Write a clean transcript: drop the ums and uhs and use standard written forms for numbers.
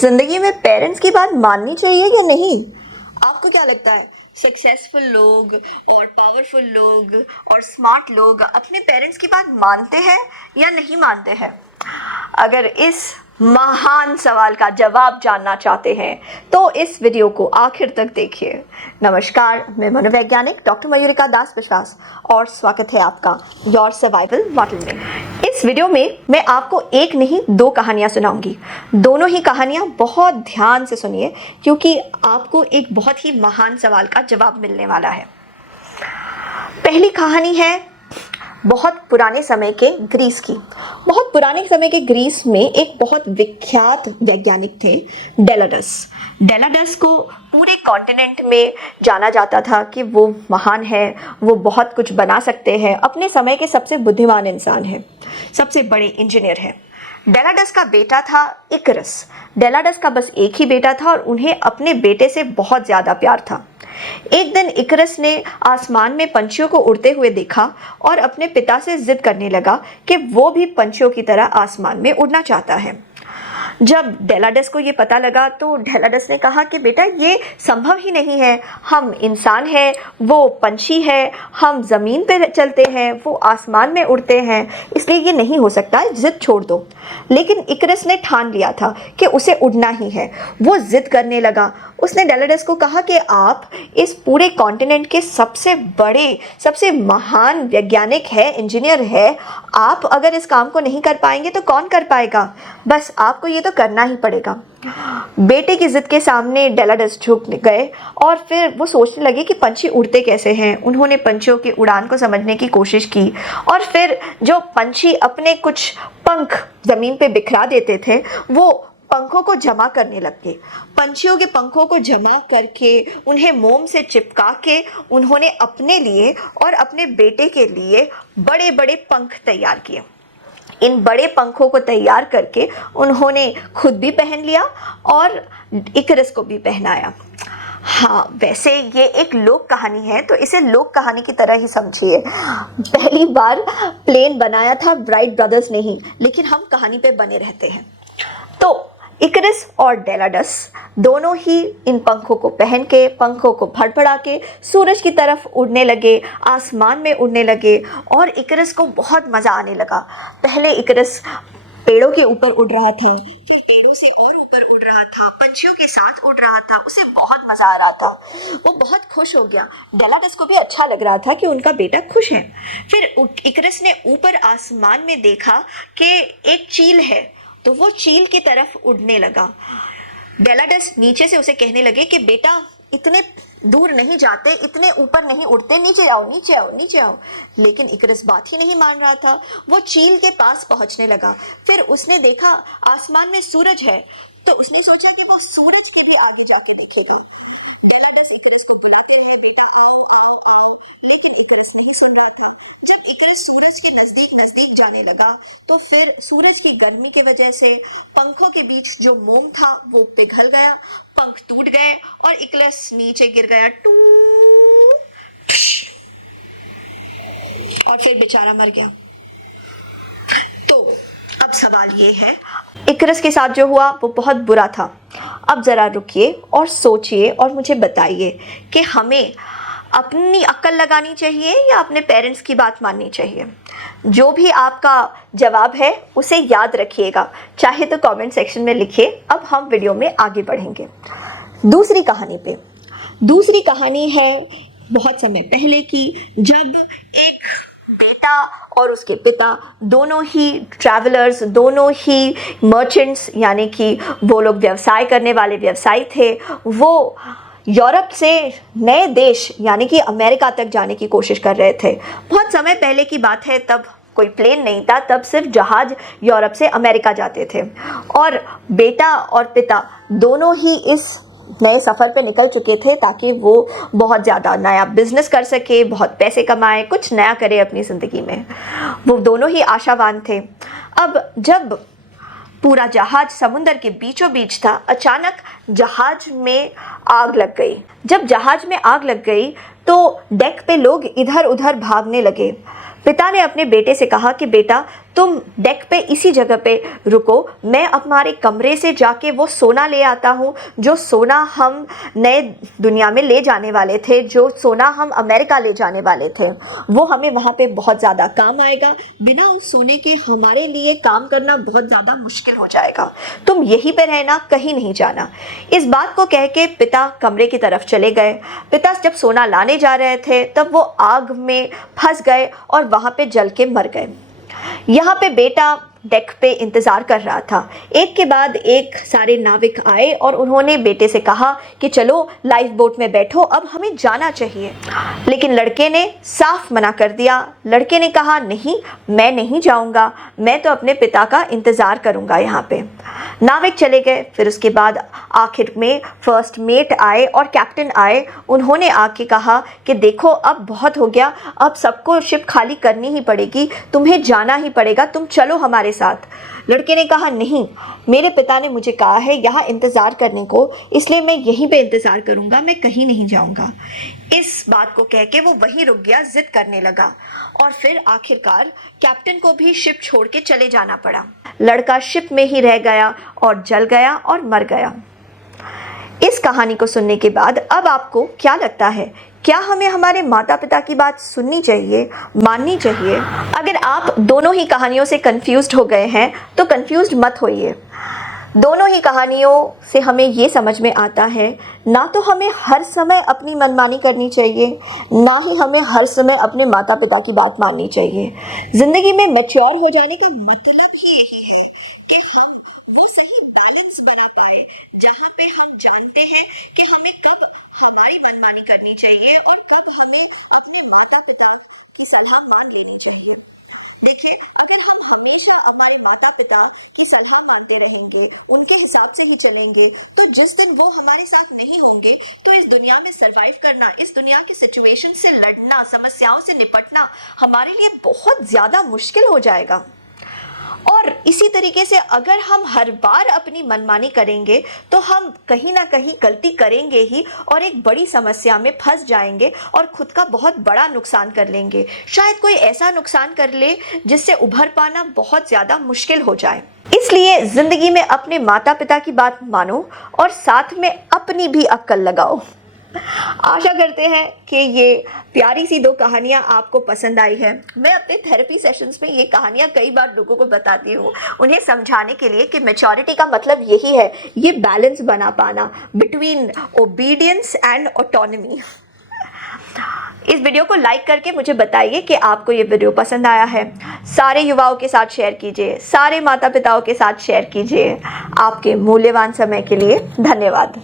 जिंदगी में पेरेंट्स की बात माननी चाहिए या नहीं? आपको क्या लगता है? सक्सेसफुल लोग और पावरफुल लोग और स्मार्ट लोग अपने पेरेंट्स की बात मानते हैं या नहीं मानते हैं? अगर इस महान सवाल का जवाब जानना चाहते हैं तो इस वीडियो को आखिर तक देखिए। नमस्कार, मैं मनोवैज्ञानिक डॉक्टर मयूरिका दास विश्वास और स्वागत है आपका योर सर्वाइवल मॉडल में। इस वीडियो में मैं आपको एक नहीं दो कहानियां सुनाऊंगी। दोनों ही कहानियां बहुत ध्यान से सुनिए क्योंकि आपको एक बहुत ही महान सवाल का जवाब मिलने वाला है। पहली कहानी है बहुत पुराने समय के ग्रीस की। बहुत पुराने समय के ग्रीस में एक बहुत विख्यात वैज्ञानिक थे, डेलाडस। डेलाडस को पूरे कॉन्टिनेंट में जाना जाता था कि वो महान है, वो बहुत कुछ बना सकते हैं, अपने समय के सबसे बुद्धिमान इंसान है, सबसे बड़े इंजीनियर है। डेलाडस का बेटा था इकरस। डेलाडस का बस एक ही बेटा था और उन्हें अपने बेटे से बहुत ज़्यादा प्यार था। एक दिन इकरस ने आसमान में पंछियों को उड़ते हुए देखा और अपने पिता से जिद करने लगा कि वो भी पंछियों की तरह आसमान में उड़ना चाहता है। जब डेलाडस को ये पता लगा तो डेलाडस ने कहा कि बेटा ये संभव ही नहीं है, हम इंसान हैं, वो पंछी है, हम ज़मीन पे चलते हैं, वो आसमान में उड़ते हैं, इसलिए ये नहीं हो सकता, जिद छोड़ दो। लेकिन इकरस ने ठान लिया था कि उसे उड़ना ही है। वो जिद करने लगा। उसने डेलाडस को कहा कि आप इस पूरे कॉन्टिनेंट के सबसे बड़े, सबसे महान वैज्ञानिक है, इंजीनियर है, आप अगर इस काम को नहीं कर पाएंगे तो कौन कर पाएगा? बस आपको ये तो करना ही पड़ेगा। बेटे की जिद के सामने डेलाडस झुक गए और फिर वो सोचने लगे कि पंछी उड़ते कैसे हैं। उन्होंने पंछियों की उड़ान को समझने की कोशिश की और फिर जो पंछी अपने कुछ पंख ज़मीन पे बिखरा देते थे वो पंखों को जमा करने लग गए। पंछियों के पंखों को जमा करके उन्हें मोम से चिपका के उन्होंने अपने लिए और अपने बेटे के लिए बड़े बड़े पंख तैयार किए। इन बड़े पंखों को तैयार करके उन्होंने खुद भी पहन लिया और इकरस को भी पहनाया। हाँ, वैसे ये एक लोक कहानी है तो इसे लोक कहानी की तरह ही समझिए। पहली बार प्लेन बनाया था राइट ब्रदर्स ने ही, लेकिन हम कहानी पे बने रहते हैं। तो इकरस और डेलाडस दोनों ही इन पंखों को पहन के, पंखों को फड़फड़ा के सूरज की तरफ उड़ने लगे, आसमान में उड़ने लगे और इकरस को बहुत मज़ा आने लगा। पहले इकरस पेड़ों के ऊपर उड़ रहा था, फिर पेड़ों से और ऊपर उड़ रहा था, पंछियों के साथ उड़ रहा था, उसे बहुत मज़ा आ रहा था, वो बहुत खुश हो गया। डेलाडस को भी अच्छा लग रहा था कि उनका बेटा खुश है। फिर इकरस ने ऊपर आसमान में देखा कि एक चील है तो वो चील की तरफ उड़ने लगा। डेलाडस नीचे से उसे कहने लगे कि बेटा इतने दूर नहीं जाते, इतने ऊपर नहीं उड़ते, नीचे आओ, नीचे आओ, नीचे आओ। लेकिन इकरस बात ही नहीं मान रहा था। वो चील के पास पहुंचने लगा। फिर उसने देखा आसमान में सूरज है तो उसने सोचा कि वो सूरज के भी आगे जाके देखेगी। डेलाडस इकरस को बुलाते रहे, बेटा आओ आओ आओ, लेकिन इकरस नहीं सुन रहा था। जब इकरस सूरज के नजदीक नजदीक जाने लगा तो फिर सूरज की गर्मी की वजह से पंखों के बीच जो मोम था वो पिघल गया, पंख टूट गए और इकरस नीचे गिर गया टू, और फिर बेचारा मर गया। तो अब सवाल ये है, इकरस के साथ जो हुआ वो बहुत बुरा था। अब ज़रा रुकिए और सोचिए और मुझे बताइए कि हमें अपनी अक्ल लगानी चाहिए या अपने पेरेंट्स की बात माननी चाहिए? जो भी आपका जवाब है उसे याद रखिएगा, चाहे तो कमेंट सेक्शन में लिखिए। अब हम वीडियो में आगे बढ़ेंगे दूसरी कहानी पे। दूसरी कहानी है बहुत समय पहले की, जब एक बेटा और उसके पिता दोनों ही ट्रैवलर्स, दोनों ही मर्चेंट्स, यानी कि वो लोग व्यवसाय करने वाले व्यवसायी थे। वो यूरोप से नए देश यानी कि अमेरिका तक जाने की कोशिश कर रहे थे। बहुत समय पहले की बात है, तब कोई प्लेन नहीं था, तब सिर्फ जहाज यूरोप से अमेरिका जाते थे। और बेटा और पिता दोनों ही इस नए सफ़र पे निकल चुके थे ताकि वो बहुत ज़्यादा नया बिजनेस कर सके, बहुत पैसे कमाए, कुछ नया करे अपनी ज़िंदगी में। वो दोनों ही आशावान थे। अब जब पूरा जहाज समुंदर के बीचों बीच था, अचानक जहाज में आग लग गई। जब जहाज में आग लग गई तो डेक पे लोग इधर उधर भागने लगे। पिता ने अपने बेटे से कहा कि बेटा तुम डेक पे इसी जगह पे रुको, मैं हमारे कमरे से जाके वो सोना ले आता हूँ, जो सोना हम नए दुनिया में ले जाने वाले थे, जो सोना हम अमेरिका ले जाने वाले थे, वो हमें वहाँ पे बहुत ज़्यादा काम आएगा। बिना उस सोने के हमारे लिए काम करना बहुत ज़्यादा मुश्किल हो जाएगा। तुम यहीं पे रहना, कहीं नहीं जाना। इस बात को कह के पिता कमरे की तरफ चले गए। पिता जब सोना लाने जा रहे थे तब वो आग में फंस गए और वहाँ पे जल के मर गए। यहाँ पे बेटा डेक पे इंतज़ार कर रहा था। एक के बाद एक सारे नाविक आए और उन्होंने बेटे से कहा कि चलो लाइफ बोट में बैठो, अब हमें जाना चाहिए। लेकिन लड़के ने साफ मना कर दिया। लड़के ने कहा नहीं, मैं नहीं जाऊंगा, मैं तो अपने पिता का इंतज़ार करूंगा यहाँ पे। नाविक चले गए। फिर उसके बाद आखिर में फर्स्ट मेट आए और कैप्टन आए। उन्होंने आके कहा कि देखो अब बहुत हो गया, अब सबको शिप खाली करनी ही पड़ेगी, तुम्हें जाना ही पड़ेगा, तुम चलो हमारे साथ। लड़के ने कहा नहीं, मेरे पिता ने मुझे कहा है यहाँ इंतज़ार करने को, इसलिए मैं यहीं पे इंतज़ार करूँगा, मैं कहीं नहीं जाऊँगा। इस बात को कह के वो वहीं रुक गया, जिद करने लगा और फिर आखिरकार कैप्टन को भी शिप छोड़ के चले जाना पड़ा। लड़का शिप में ही रह गया और जल गया और मर गया। इस कहानी को सुनने के बाद अब आपको क्या लगता है? क्या हमें हमारे माता पिता की बात सुननी चाहिए, माननी चाहिए? अगर आप दोनों ही कहानियों से कंफ्यूज्ड हो गए हैं तो कंफ्यूज्ड मत होइए। दोनों ही कहानियों से हमें ये समझ में आता है, ना तो हमें हर समय अपनी मनमानी करनी चाहिए, ना ही हमें हर समय अपने माता पिता की बात माननी चाहिए। ज़िंदगी में मैच्योर हो जाने का मतलब ही यही है कि हम वो सही बैलेंस बना पाए, जहाँ पे हम जानते हैं कि हमें कब हमारी मनमानी करनी चाहिए और कब हमें अपने माता पिता की सलाह मान लेनी चाहिए। देखिए, अगर हम हमेशा हमारे माता पिता की सलाह मानते रहेंगे, उनके हिसाब से ही चलेंगे, तो जिस दिन वो हमारे साथ नहीं होंगे तो इस दुनिया में सरवाइव करना, इस दुनिया की सिचुएशन से लड़ना, समस्याओं से निपटना हमारे लिए बहुत ज़्यादा मुश्किल हो जाएगा। और इसी तरीके से अगर हम हर बार अपनी मनमानी करेंगे तो हम कहीं ना कहीं गलती करेंगे ही और एक बड़ी समस्या में फंस जाएंगे और खुद का बहुत बड़ा नुकसान कर लेंगे। शायद कोई ऐसा नुकसान कर ले जिससे उभर पाना बहुत ज़्यादा मुश्किल हो जाए। इसलिए ज़िंदगी में अपने माता पिता की बात मानो और साथ में अपनी भी अक्ल लगाओ। आशा करते हैं कि ये प्यारी सी दो कहानियाँ आपको पसंद आई है। मैं अपने थेरेपी सेशंस में ये कहानियाँ कई बार लोगों को बताती हूँ, उन्हें समझाने के लिए कि मैच्योरिटी का मतलब यही है, ये बैलेंस बना पाना बिटवीन ओबीडियंस एंड ऑटोनॉमी। इस वीडियो को लाइक करके मुझे बताइए कि आपको ये वीडियो पसंद आया है। सारे युवाओं के साथ शेयर कीजिए, सारे माता पिताओं के साथ शेयर कीजिए। आपके मूल्यवान समय के लिए धन्यवाद।